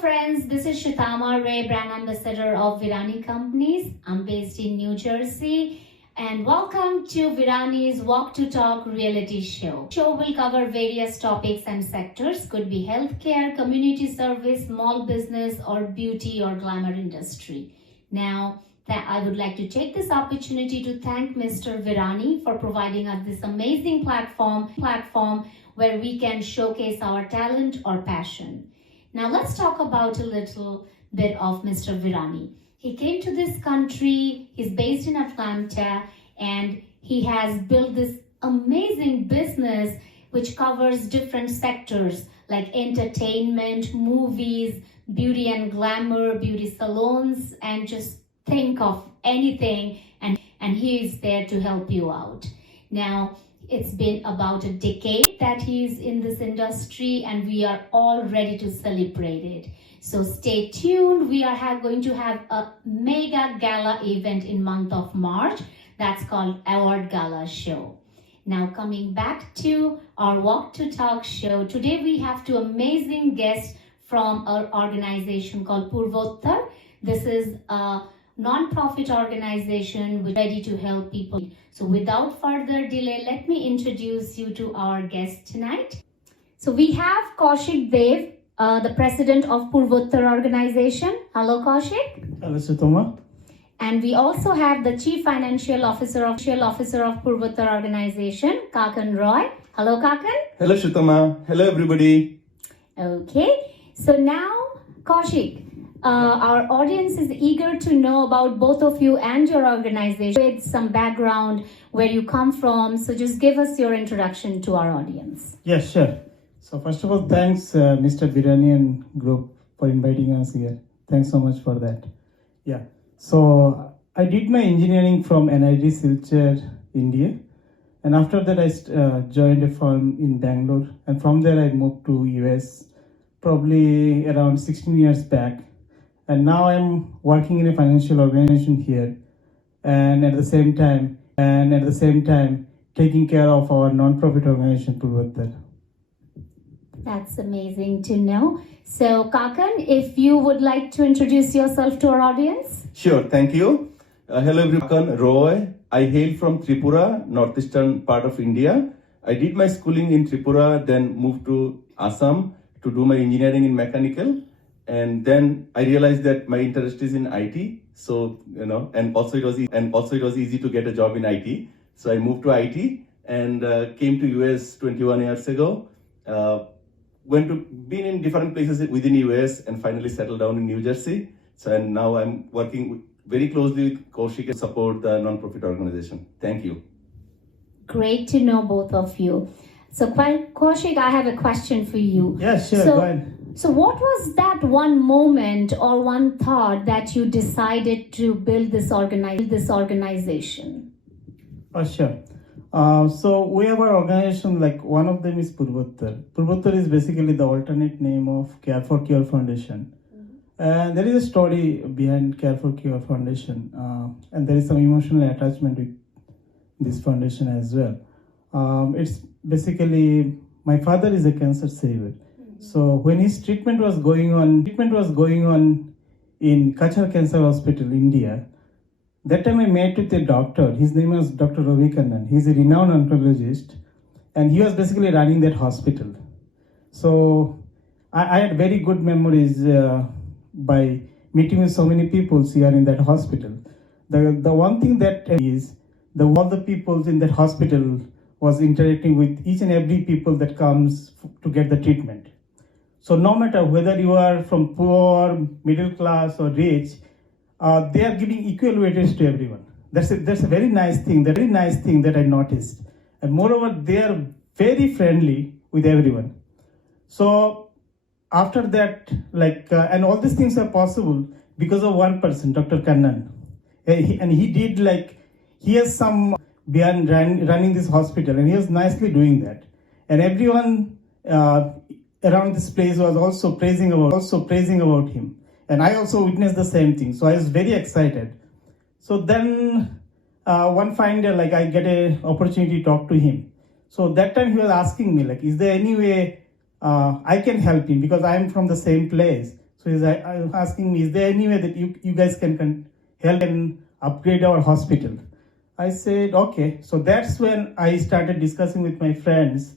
friends, this is Shitama Ray, brand ambassador of Virani companies. I'm based in New Jersey and welcome to Virani's Walk to Talk reality show. The show will cover various topics and sectors, could be healthcare, community service, small business or beauty or glamour industry. Now, I would like to take this opportunity to thank Mr. Virani for providing us this amazing platform where we can showcase our talent or passion. Now let's talk about a little bit of Mr. Virani. He came to this country, he's based in Atlanta, and he has built this amazing business which covers different sectors like entertainment, movies, beauty and glamour, beauty salons, and just think of anything and he is there to help you out. Now, it's been about a decade that he's in this industry and we are all ready to celebrate it. So stay tuned. We are going to have a mega gala event in month of March. That's called Award Gala Show. Now coming back to our Walk to Talk show. Today we have two amazing guests from our organization called Purvottar. This is a non-profit organization which is ready to help people. So without further delay, let me introduce you to our guest tonight. So we have Kaushik Dev, the president of Purvottar organization. Hello, Kaushik. Hello, Sutoma. And we also have the chief financial officer of Purvottar organization, Kakan Roy. Hello, Kakan. Hello, Sutoma. Hello, everybody. Okay. So now, Kaushik, our audience is eager to know about both of you and your organization with some background, where you come from. So just give us your introduction to our audience. Yes, sure. So first of all, thanks Mr. Virani and group for inviting us here. Thanks so much for that. Yeah. So I did my engineering from NIT Silchar, India. And after that, I joined a firm in Bangalore. And from there, I moved to US probably around 16 years back. And now I'm working in a financial organization here, and at the same time, taking care of our non-profit organization, Purvottar. That's amazing to know. So, Kakan, if you would like to introduce yourself to our audience. Sure, thank you. Hello, everyone. Roy. I hail from Tripura, northeastern part of India. I did my schooling in Tripura, then moved to Assam to do my engineering in mechanical. And then I realized that my interest is in IT. So, and also it was easy to get a job in IT. So I moved to IT and came to US 21 years ago. Been in different places within US and finally settled down in New Jersey. So, and now I'm working very closely with Kaushik to support the non-profit organization. Thank you. Great to know both of you. So, Kaushik, I have a question for you. Yes, sure, go ahead. So what was that one moment or one thought that you decided to build this organization? Sure. So we have our organization, like one of them is Purvottar. Purvottar is basically the alternate name of Care for Cure Foundation. And there is a story behind Care for Cure Foundation, and there is some emotional attachment with this foundation as well. It's basically, my father is a cancer saver. So when his treatment was going on in Kachar Cancer Hospital, India, that time I met with a doctor. His name was Dr. Ravi Kannan. He's a renowned oncologist, and he was basically running that hospital. So I had very good memories by meeting with so many people here in that hospital. The one thing that is, all the people in that hospital was interacting with each and every people that comes to get the treatment. So no matter whether you are from poor, middle class or rich, they are giving equal weightage to everyone. That's a very nice thing. That I noticed. And moreover, they are very friendly with everyone. So after that, and all these things are possible because of one person, Dr. Kannan. And he has some behind running this hospital, and he was nicely doing that. And everyone around this place was also praising about him, and I also witnessed the same thing. So I was very excited. So then one fine day, I get an opportunity to talk to him. So that time he was asking me, is there any way I can help him, because I am from the same place. So he's asking me, is there any way that you guys can help and upgrade our hospital? I said, okay. So that's when I started discussing with my friends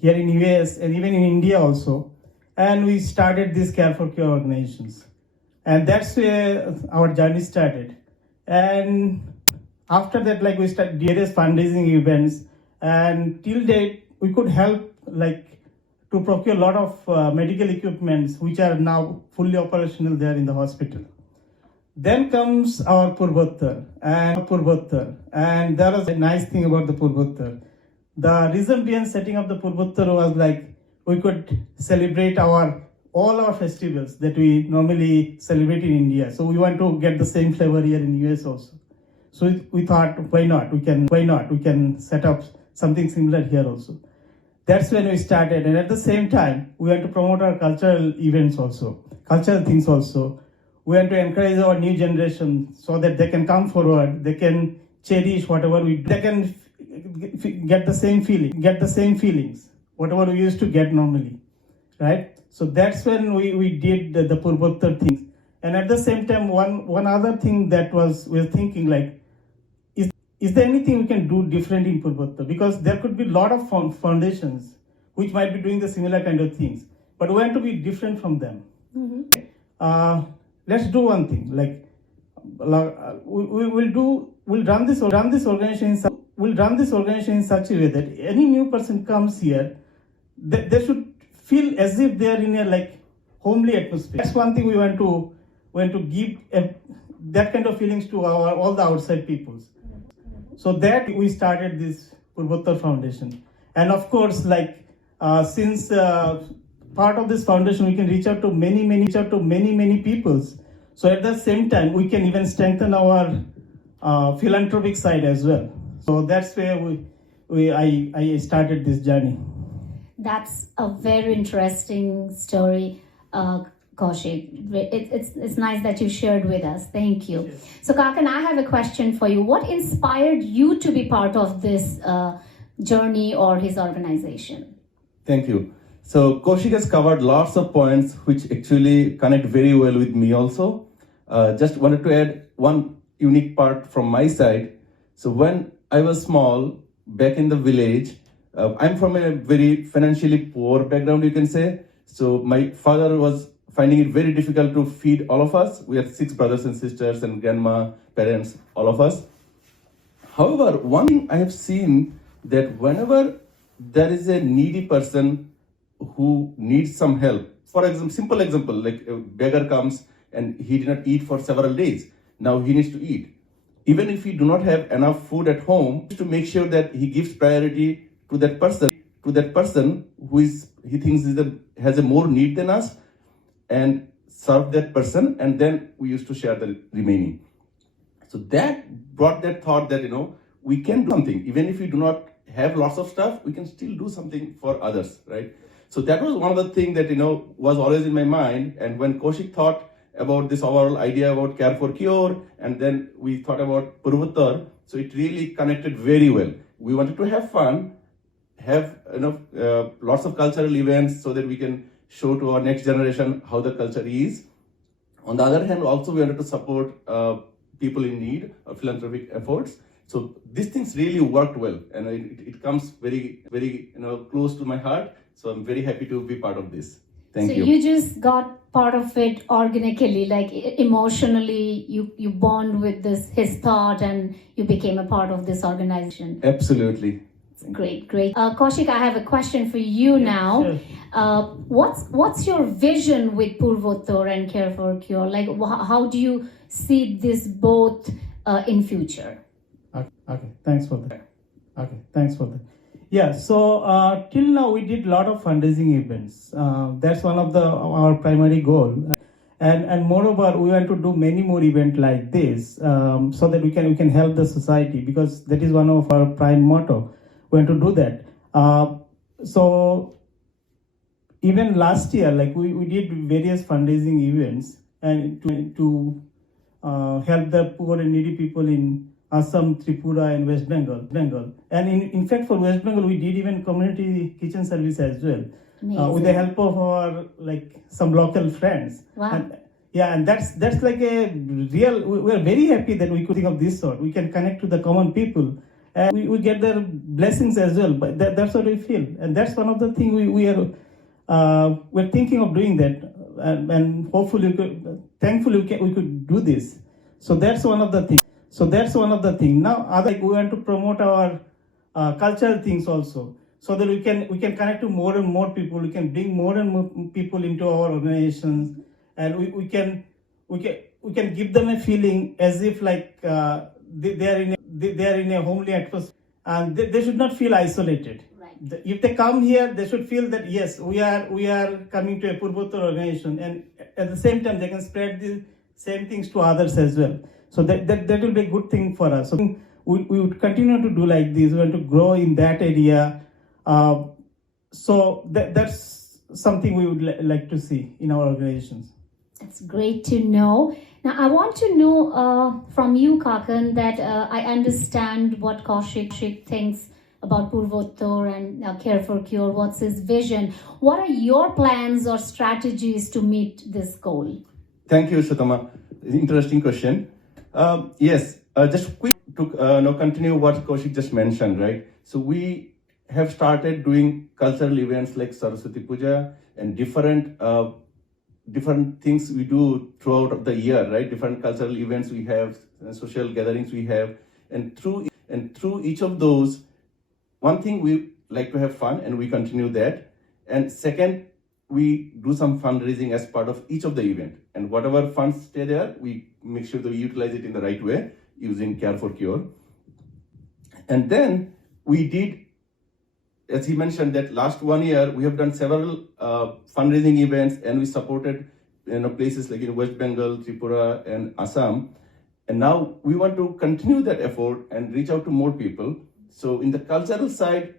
here in US and even in India also. And we started these Care for Cure organizations. And that's where our journey started. And after that, like we started various fundraising events. And till date, we could help to procure a lot of medical equipments which are now fully operational there in the hospital. Then comes our Purvottar, and there was a nice thing about the Purvottar. The reason behind setting up the Purvottar was we could celebrate all our festivals that we normally celebrate in India. So we want to get the same flavor here in US also. So we thought, why not? We can set up something similar here also. That's when we started, and at the same time, we want to promote our cultural events also, cultural things also. We want to encourage our new generation so that they can come forward, they can cherish whatever we do, they can get the same feelings, whatever we used to get normally, right? So that's when we did the Purvottar things. And at the same time, one other thing that we're thinking is there anything we can do different in Purvottar? Because there could be a lot of foundations which might be doing the similar kind of things, but we want to be different from them. Mm-hmm. Let's do one thing. We'll run this organization in such a way that any new person comes here, they should feel as if they are in a homely atmosphere. That's one thing we want to give that kind of feelings to all the outside peoples. So that we started this Purvottar Foundation, and of course, since part of this foundation, we can reach out to many peoples. So at the same time, we can even strengthen our philanthropic side as well. So that's where I started this journey. That's a very interesting story, Kaushik. It's nice that you shared with us. Thank you. Yes. So Kakan, I have a question for you. What inspired you to be part of this journey or his organization? Thank you. So Kaushik has covered lots of points which actually connect very well with me also. Just wanted to add one unique part from my side. So when I was small, back in the village, I'm from a very financially poor background, you can say. So my father was finding it very difficult to feed all of us. We had 6 brothers and sisters and grandma, parents, all of us. However, one thing I have seen that whenever there is a needy person who needs some help, for example, simple example, like a beggar comes and he did not eat for several days. Now he needs to eat. Even if he do not have enough food at home, to make sure that he gives priority to that person who he thinks has a more need than us, and serve that person, and then we used to share the remaining. So that brought that thought that we can do something. Even if we do not have lots of stuff, we can still do something for others, right? So that was one of the things that was always in my mind. And when Kaushik thought about this overall idea about Care for Cure, and then we thought about Purvottar, so it really connected very well. We wanted to have fun, have lots of cultural events so that we can show to our next generation how the culture is. On the other hand, also we wanted to support people in need or philanthropic efforts. So these things really worked well, and it comes very, very close to my heart. So I'm very happy to be part of this. Thank you. So you just got part of it organically, emotionally, you bond with his thought, and you became a part of this organization. Absolutely. Great. Kaushik, I have a question for you now. Sure. What's your vision with Purvottar and Care for Cure? How do you see this both in future? Okay, thanks for that. Yeah, so till now we did a lot of fundraising events. That's one of our primary goal. And moreover, we want to do many more events like this so that we can help the society, because that is one of our prime motto. We want to do that. So even last year, we did various fundraising events and to help the poor and needy people in Assam, Tripura, and West Bengal. And in fact, for West Bengal, we did even community kitchen service as well. with the help of our some local friends. Wow. And that's like a real. We are very happy that we could think of this sort. We can connect to the common people, and we get their blessings as well. But that's what we feel, and that's one of the things we're thinking of doing that, and hopefully, thankfully, we could do this. So that's one of the things. Now, we want to promote our cultural things also, so that we can connect to more and more people. We can bring more and more people into our organizations, and we can give them a feeling as if they are in a homely atmosphere, and they should not feel isolated. Right. If they come here, they should feel that yes, we are coming to a Purvottar organization, and at the same time they can spread the same things to others as well. So that will be a good thing for us. So we would continue to do like this. We want to grow in that area. So that's something we would like to see in our organizations. That's great to know. Now, I want to know from you, Kakan, that I understand what Kaushik thinks about Purvottar and Care for Cure. What's his vision? What are your plans or strategies to meet this goal? Thank you, Shatama. Interesting question. Yes, just quick to continue what Kaushik just mentioned, right? So we have started doing cultural events like Saraswati Puja and different things we do throughout the year, right? Different cultural events we have, social gatherings we have, and through each of those, one thing we like to have fun, and we continue that. And second, we do some fundraising as part of each of the event, and whatever funds stay there, we make sure that we utilize it in the right way using Care for Cure. And then we did, as he mentioned, that last 1 year we have done several fundraising events, and we supported places like in West Bengal, Tripura, and Assam. And now we want to continue that effort and reach out to more people. So in the cultural side,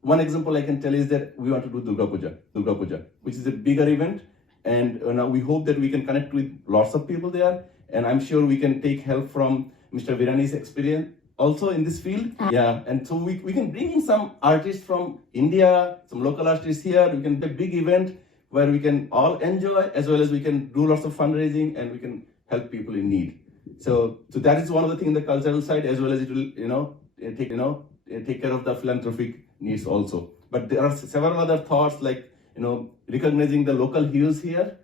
one example I can tell is that we want to do Durga Puja, which is a bigger event, and now we hope that we can connect with lots of people there, and I'm sure we can take help from Mr. Virani's experience also in this field. Yeah, and so we can bring in some artists from India, some local artists here. We can do a big event where we can all enjoy, as well as we can do lots of fundraising, and we can help people in need. So that is one of the things in the cultural side, as well as it will take care of the philanthropic needs also. But there are several other thoughts like recognizing the local heroes here.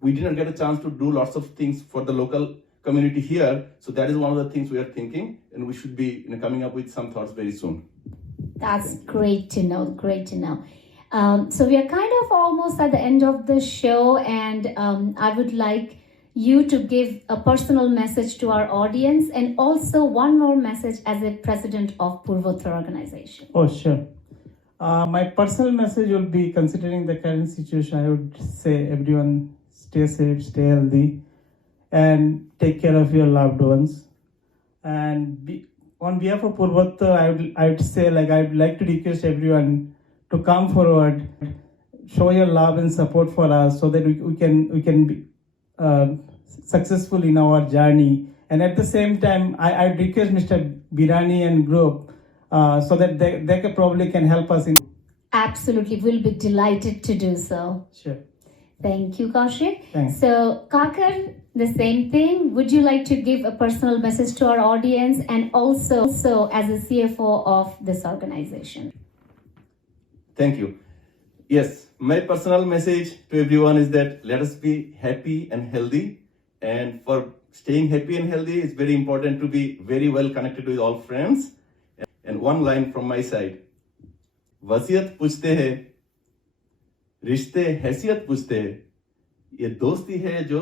We didn't get a chance to do lots of things for the local community here, so that is one of the things we are thinking, and we should be coming up with some thoughts very soon. That's great to know. Great to know. So we are kind of almost at the end of the show, and I would like you to give a personal message to our audience, and also one more message as a president of Purvottar organization. Oh, sure. My personal message will be, considering the current situation, I would say everyone stay safe, stay healthy, and take care of your loved ones. And on behalf of Purvottar, I would say, I would like to request everyone to come forward, show your love and support for us, so that we can be successful in our journey. And at the same time, I request Mr. Virani and group so that they probably can help us in. Absolutely, we'll be delighted to do so. Sure. Thank you, Kaushik. Thanks. So, Kakan, the same thing. Would you like to give a personal message to our audience, and also as a CFO of this organization? Thank you. Yes, my personal message to everyone is that let us be happy and healthy. And for staying happy and healthy, it's very important to be very well connected with all friends. And one line from my side. वसीयत पूछते हैं, रिश्ते हैसियत पूछते हैं, ये दोस्ती है जो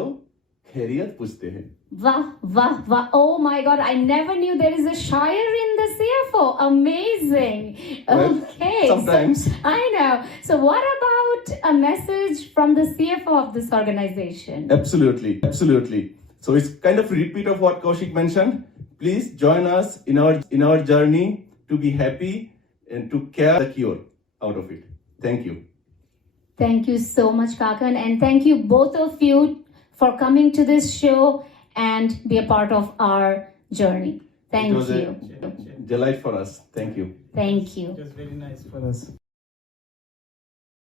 खैरियत पूछते हैं. Wah, wah, wah. Oh my God, I never knew there is a shire in the CFO. Amazing. Well, okay. sometimes. So, I know. So what about a message from the CFO of this organization? Absolutely. So it's kind of a repeat of what Kaushik mentioned. Please join us in our journey to be happy and to care the cure out of it. Thank you. Thank you so much, Kakan. And thank you both of you for coming to this show and be a part of our journey. Thank you. It was a delight for us. Thank you. Thank you. It was very nice for us.